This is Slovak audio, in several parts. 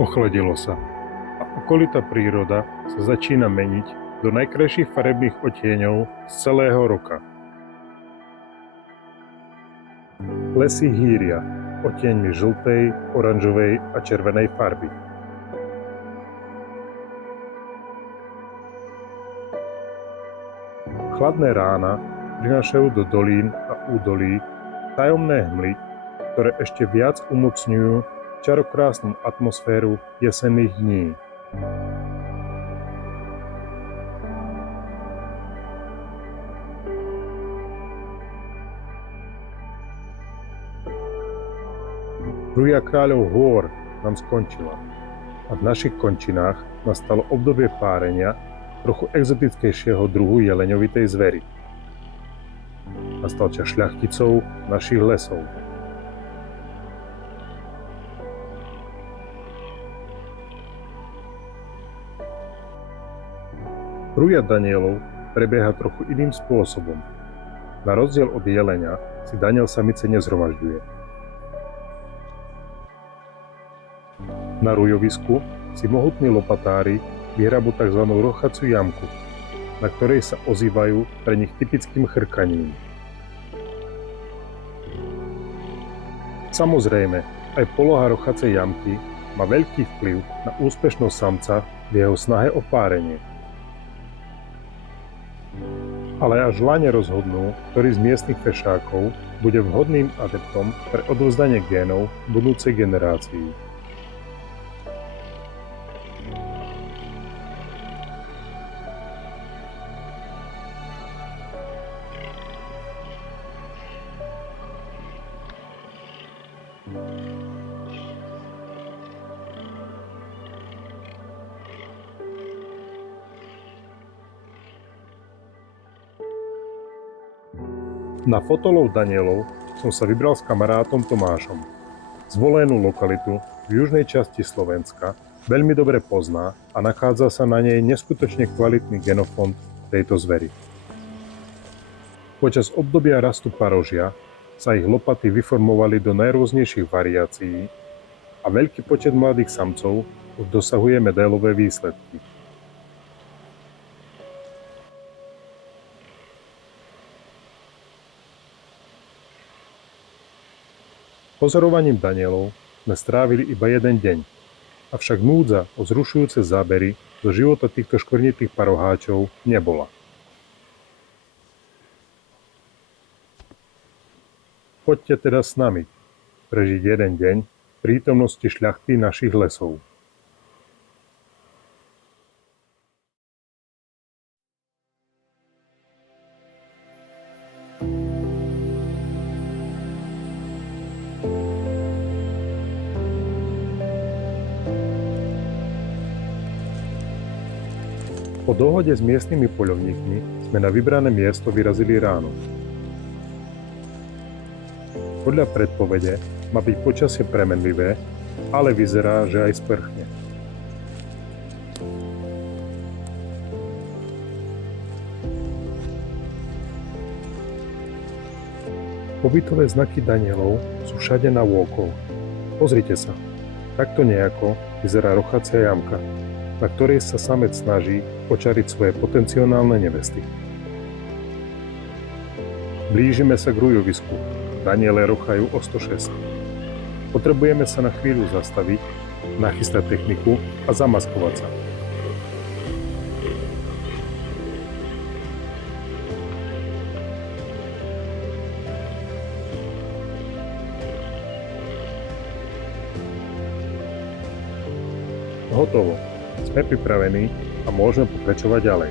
Ochladilo sa a okolitá príroda sa začína meniť do najkrajších farebných odtieňov z celého roka. Lesy hýria odtieňmi žltej, oranžovej a červenej farby. Chladné rána prinášajú do dolín a údolí tajomné hmly, ktoré ešte viac umocňujú čarokrásnu atmosféru jesenných dní. Rúja kráľov hôr nám skončila a v našich končinách nastalo obdobie párenia trochu exotickejšieho druhu jeleňovitej zvery. Nastal čas šľachticov našich lesov. Rúja Danielov prebieha trochu iným spôsobom. Na rozdiel od jeleňa si Daniel samice nezhromažďuje. Na rújovisku si mohutní lopatári vyhrabú tzv. Rochaciu jamku, na ktorej sa ozývajú pre nich typickým chrkaním. Samozrejme, aj poloha rochacej jamky má veľký vplyv na úspešnosť samca v jeho snahe o párenie. Ale až lane rozhodnú, ktorý z miestnych fešákov bude vhodným adeptom pre odovzdanie génov budúcej generácii. Na fotolov Danielov som sa vybral s kamarátom Tomášom. Zvolenú lokalitu v južnej časti Slovenska veľmi dobre pozná a nachádza sa na nej neskutočne kvalitný genofond tejto zvery. Počas obdobia rastu parožia sa ich lopaty vyformovali do najrôznejších variácií a veľký počet mladých samcov už dosahuje medailové výsledky. Pozorovaním Danielov sme strávili iba jeden deň, avšak núdza o zrušujúce zábery do života týchto škvrnitých paroháčov nebola. Poďte teda s nami prežiť jeden deň v prítomnosti šľachty našich lesov. Po dohode s miestnymi poľovníkmi sme na vybrané miesto vyrazili ráno. Podľa predpovede má byť počasie premenlivé, ale vyzerá, že aj sprchne. Pobytové znaky Danielov sú všade na vôkol. Pozrite sa, takto nejako vyzerá rochacia jamka, na ktorej sa samec snaží očariť svoje potenciálne nevesty. Blížime sa k rújovisku. Daniele rochajú o 106. Potrebujeme sa na chvíľu zastaviť, nachystať techniku a zamaskovať sa. Hotovo. Sme pripravení a môžeme pokračovať ďalej.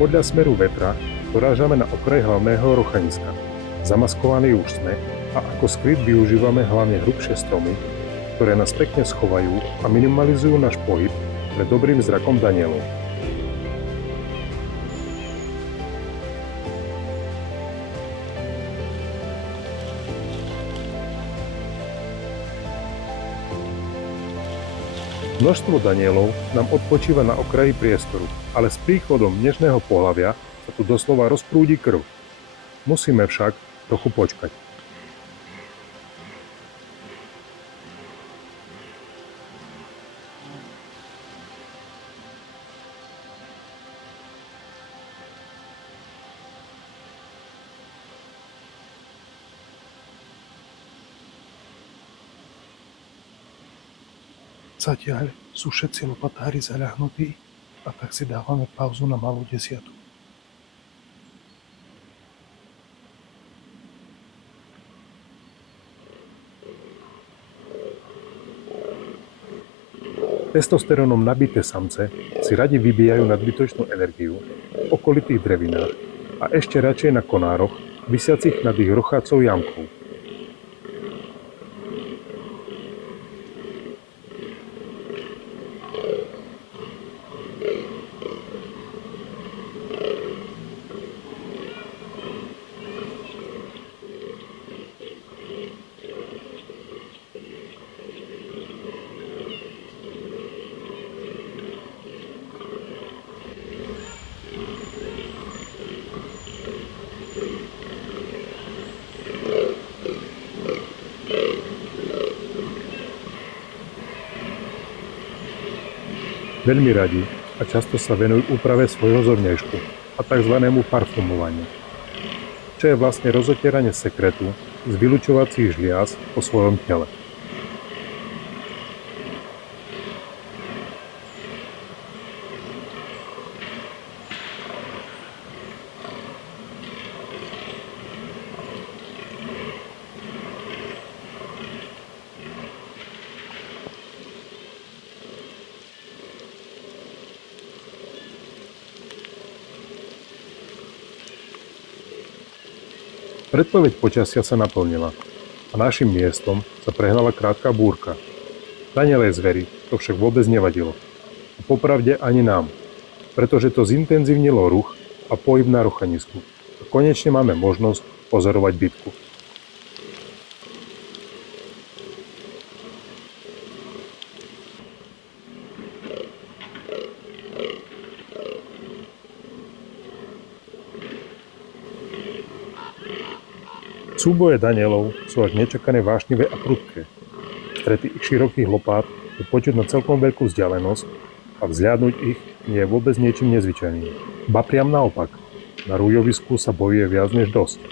Podľa smeru vetra dorážame na okraj hlavného rochaniska. Zamaskovaní už sme a ako skryt využívame hlavne hrubšie stromy, ktoré nás pekne schovajú a minimalizujú náš pohyb pred dobrým zrakom Danielov. Množstvo Danielov nám odpočíva na okraji priestoru, ale s príchodom nežného pohlavia sa tu doslova rozprúdi krv. Musíme však trochu počkať. Zatiaľ sú všetci lopatári zaľahnutí a tak si dávame pauzu na malú 10. Testosterónom nabité samce si radi vybíjajú nadbytočnú energiu v okolitých drevinách a ešte radšej na konároch, visiacich nad ich rochácou jamkou. Veľmi radi a často sa venujú úprave svojho zovňajšku a tzv. Parfumovaniu, čo je vlastne rozotieranie sekretu z vylučovacích žliaz po svojom tele. Predpoveď počasia sa naplnila a našim miestom sa prehnala krátka búrka. Danielej zveri to však vôbec nevadilo. A popravde ani nám, pretože to zintenzívnilo ruch a pohyb na rochanisku. A konečne máme možnosť pozorovať bitku. Súboje Danielov sú až nečakané vášnivé a prudké. Strety ich širokých lopát je počuť na celkom veľkú vzdialenosť a vzhľadnúť ich nie je vôbec niečím nezvyčajným. Ba priam naopak, na rújovisku sa bojuje viac než dosť.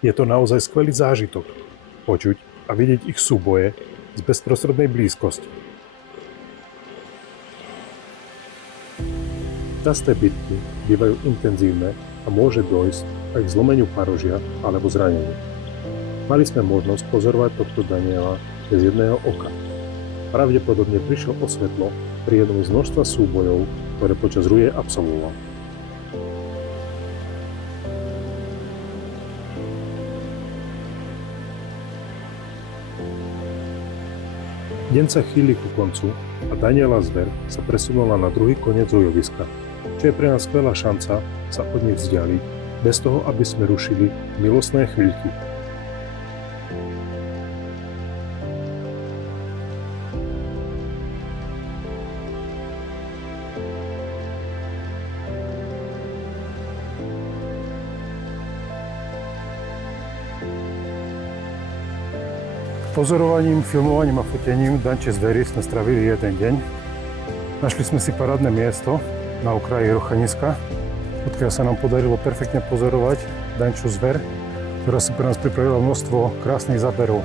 Je to naozaj skvelý zážitok počuť a vidieť ich súboje z bezprostrednej blízkosti. Časté bitky bývajú intenzívne a môže dôjsť aj k zlomeniu parožia alebo zraneniu. Mali sme možnosť pozorovať tohto Daniela bez jedného oka. Pravdepodobne prišiel o svetlo pri jednom z množstva súbojov, ktoré počas ruje absolvoval. Deň sa chýli ku koncu a Daniela zver sa presunula na druhý koniec rujoviska, čo je pre nás skvelá šanca sa od nich vzdialiť, bez toho, aby sme rušili milostné chvíľky. Pozorovaním, filmovaním a fotením Danče zvery sme stravili jeden deň. Našli sme si parádne miesto na okraji Rochaniska, odkiaľ sa nám podarilo perfektne pozorovať Danču zver, ktorá si pre nás pripravila množstvo krásnych záberov.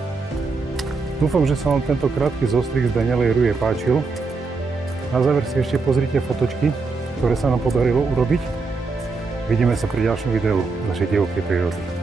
Dúfam, že sa vám tento krátky zostrih z Danielej ruje páčil. Na záver si ešte pozrite fotočky, ktoré sa nám podarilo urobiť. Vidíme sa pri ďalšom videu z našej divokej prírody.